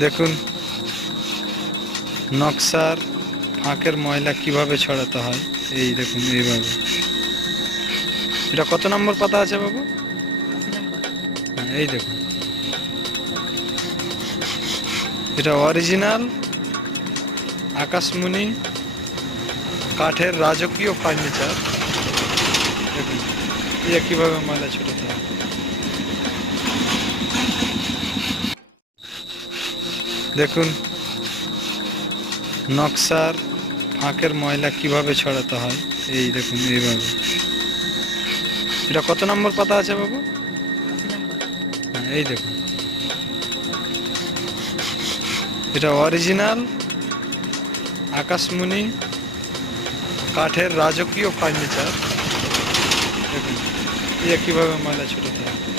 দেখুন, নকশার ফাঁকের ময়লা কীভাবে ছড়াতে হয়? এই দেখুন, এইভাবে। এটা কত নম্বর পাতা আছে বাবু? এই দেখুন। এটা অরিজিনাল আকাশমণি কাঠের রাজকীয় ফার্নিচার। দেখুন, এটা কীভাবে ময়লা ছড়াতে হয়? দেখুন, নকশার ফাঁকের ময়লা কীভাবে ছড়াতে হয়, এই দেখুন এইভাবে। এটা কত নম্বর পাতা আছে বাবু? এই দেখুন। এটা অরিজিনাল আকাশমণি কাঠের রাজকীয় ফার্নিচার। দেখুন, এটা কীভাবে ময়লা ছড়াতে হয়।